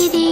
Sweetie.